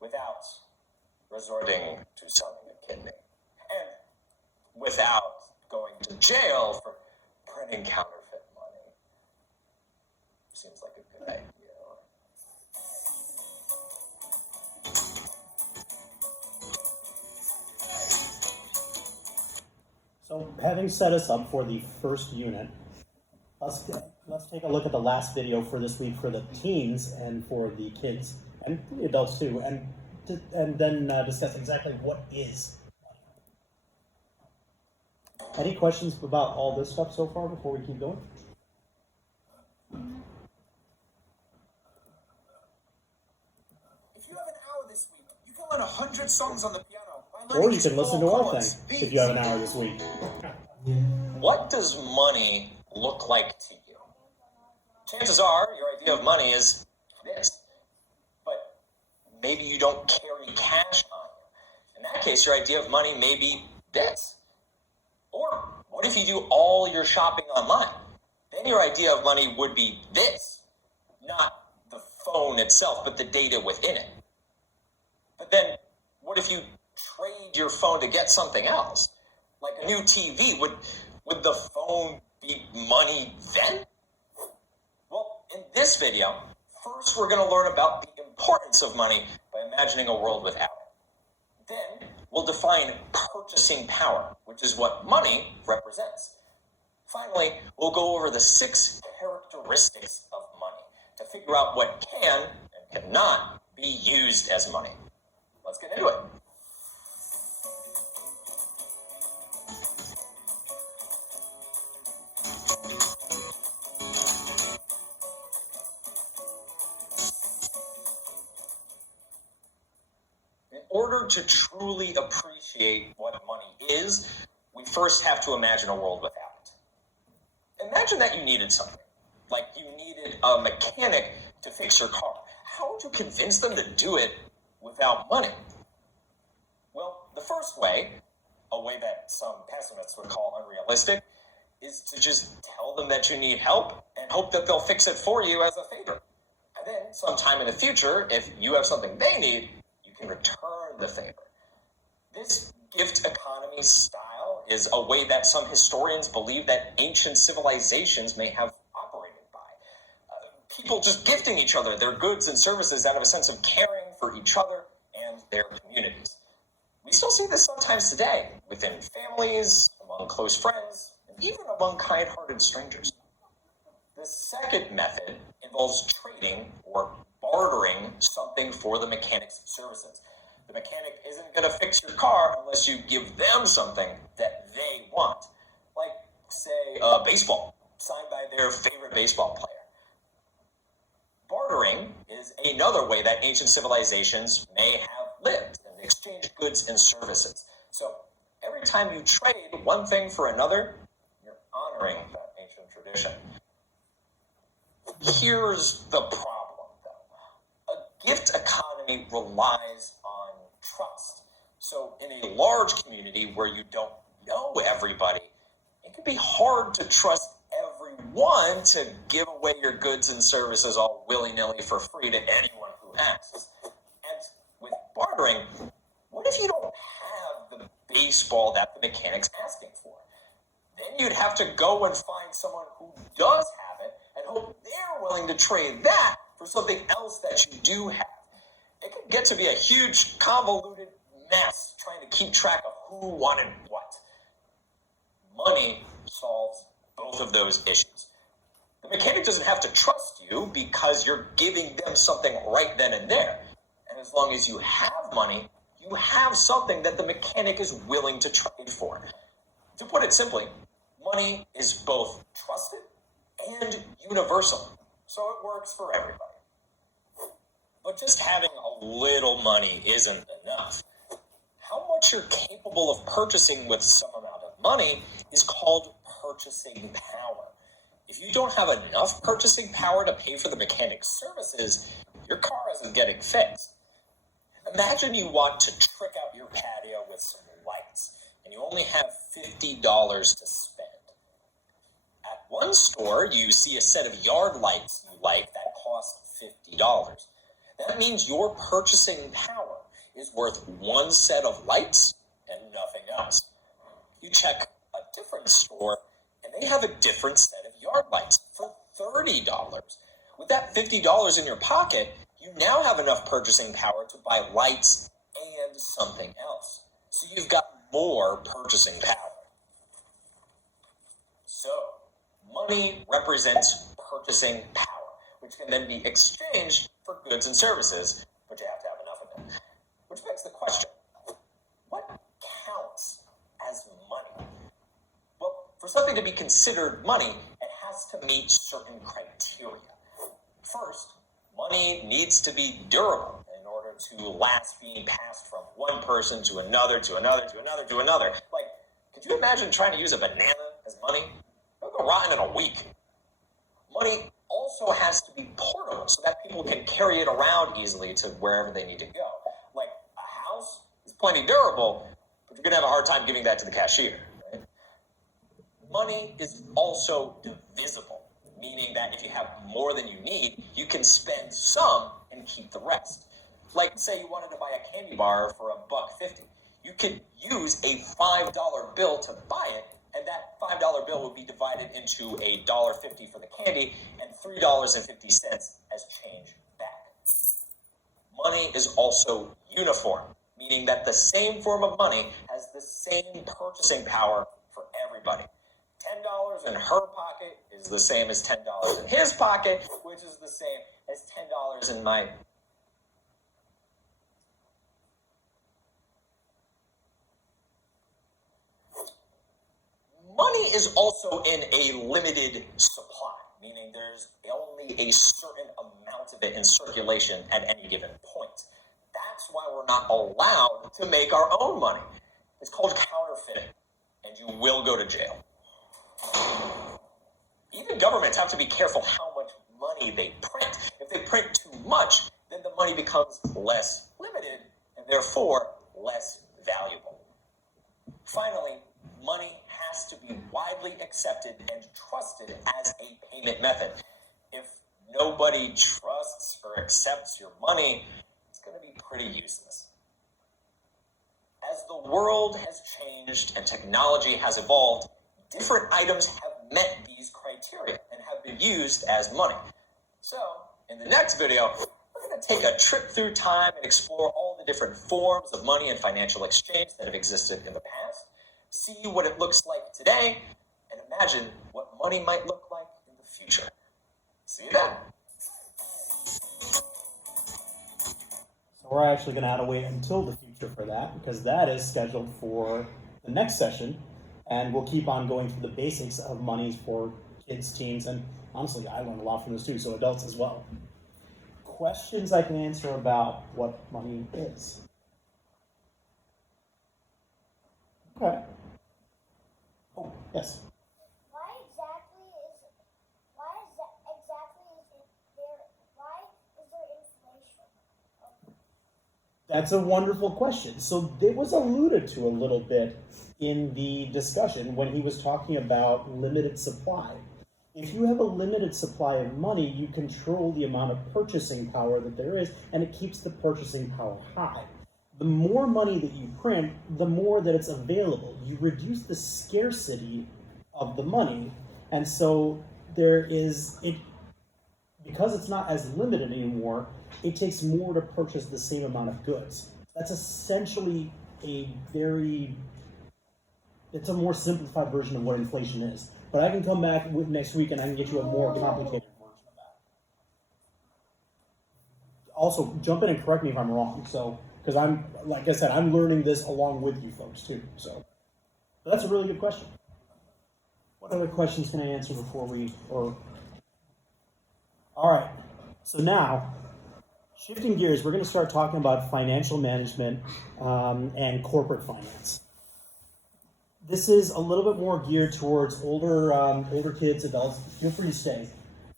without resorting to selling a kidney, and without going to jail for printing counterfeit money. Seems like a good idea. So, having set us up for the first unit, let's take a look at the last video for this week for the teens and for the kids and the adults too, and then discuss exactly what is money. Any questions about all this stuff so far before we keep going? If you have an hour this week, you can learn 100 songs on the piano. Or you can listen to our thing if you have an hour this week. What does money look like to you? Chances are your idea of money is this, but maybe you don't carry cash on you. In that case, your idea of money may be this. Or what if you do all your shopping online? Then your idea of money would be this. Not the phone itself, but the data within it. But then what if you trade your phone to get something else? Like a new TV, would the phone be money then? Well, in this video, first we're going to learn about the importance of money by imagining a world without it. Then we'll define purchasing power, which is what money represents. Finally, we'll go over the 6 characteristics of money to figure out what can and cannot be used as money. Let's get into it. In order to truly appreciate what money is, we first have to imagine a world without it. Imagine that you needed something, like you needed a mechanic to fix your car. How would you convince them to do it without money? Well, the first way, a way that some pessimists would call unrealistic, is to just tell them that you need help and hope that they'll fix it for you as a favor. And then sometime in the future, if you have something they need, you can return the favor. This gift economy style is a way that some historians believe that ancient civilizations may have operated by. People just gifting each other their goods and services out of a sense of caring for each other and their communities. We still see this sometimes today, within families, among close friends, and even among kind-hearted strangers. The second method involves trading or bartering something for the mechanic's services. The mechanic isn't going to fix your car unless you give them something that they want. Like, say, a baseball, signed by their favorite baseball player. Bartering is another way that ancient civilizations may have lived and exchanged goods and services. So every time you trade one thing for another, you're honoring that ancient tradition. Here's the problem, though. A gift economy relies on trust. So in a large community where you don't know everybody, it can be hard to trust everyone to give away your goods and services all willy-nilly for free to anyone who asks. And with bartering, what if you don't have the baseball that the mechanic's asking for? Then you'd have to go and find someone who does have it and hope they're willing to trade that for something else that you do have. It can get to be a huge, convoluted mess trying to keep track of who wanted what. Money solves both of those issues. The mechanic doesn't have to trust you because you're giving them something right then and there. And as long as you have money, you have something that the mechanic is willing to trade for. To put it simply, money is both trusted and universal, so it works for everybody. But just having a little money isn't enough. How much you're capable of purchasing with some amount of money is called purchasing power. If you don't have enough purchasing power to pay for the mechanic's services, your car isn't getting fixed. Imagine you want to trick out your patio with some lights, and you only have $50 to spend. At one store, you see a set of yard lights you like that cost $50. That means your purchasing power is worth one set of lights and nothing else. You check a different store, and they have a different set of yard lights for $30. With that $50 in your pocket, you now have enough purchasing power to buy lights and something else. So you've got more purchasing power. So, money represents purchasing power, which can then be exchanged for goods and services, but you have to have enough of it. Which begs the question, what counts as money? Well, for something to be considered money, it has to meet certain criteria. First, money needs to be durable in order to last being passed from one person to another, to another, to another, to another. Like, could you imagine trying to use a banana as money? It'll go rotten in a week. Money also has to be portable so that people can carry it around easily to wherever they need to go. Like, a house is plenty durable, but you're going to have a hard time giving that to the cashier, right? Money is also divisible, meaning that if you have more than you need, you can spend some and keep the rest. Like, say you wanted to buy a candy bar for $1.50. You could use a $5 bill to buy it, and that $5 bill would be divided into $1.50 for the candy and $3.50 as change back. Money is also uniform, meaning that the same form of money has the same purchasing power for everybody. $10 in her pocket is the same as $10 in his pocket, which is the same as $10 in my... Money is also in a limited supply, meaning there's only a certain amount of it in circulation at any given point. That's why we're not allowed to make our own money. It's called counterfeiting, and you will go to jail. Even governments have to be careful how much money they print. If they print too much, then the money becomes less limited and therefore less valuable. Finally, money has to be widely accepted and trusted as a payment method. If nobody trusts or accepts your money, it's going to be pretty useless. As the world has changed and technology has evolved, different items have met these criteria and have been used as money. So, in the next video, we're going to take a trip through time and explore all the different forms of money and financial exchange that have existed in the past, see what it looks like today, and imagine what money might look like in the future. See you then. So we're actually going to have to wait until the future for that, because that is scheduled for the next session, and we'll keep on going through the basics of monies for kids, teens, and honestly, I learned a lot from this too, so adults as well. Questions I can answer about what money is? Okay. Oh, yes. Why exactly is there inflation? That's a wonderful question. So it was alluded to a little bit in the discussion when he was talking about limited supply. If you have a limited supply of money, you control the amount of purchasing power that there is, and it keeps the purchasing power high. The more money that you print, the more that it's available. You reduce the scarcity of the money, and so because it's not as limited anymore, it takes more to purchase the same amount of goods. That's essentially it's a more simplified version of what inflation is. But I can come back next week and I can get you a more complicated version of that. Also, jump in and correct me if I'm wrong. So, because like I said, I'm learning this along with you folks too. So, but that's a really good question. What other questions can I answer before all right. So now, shifting gears, we're going to start talking about financial management and corporate finance. This is a little bit more geared towards older kids, adults. Feel free to stay.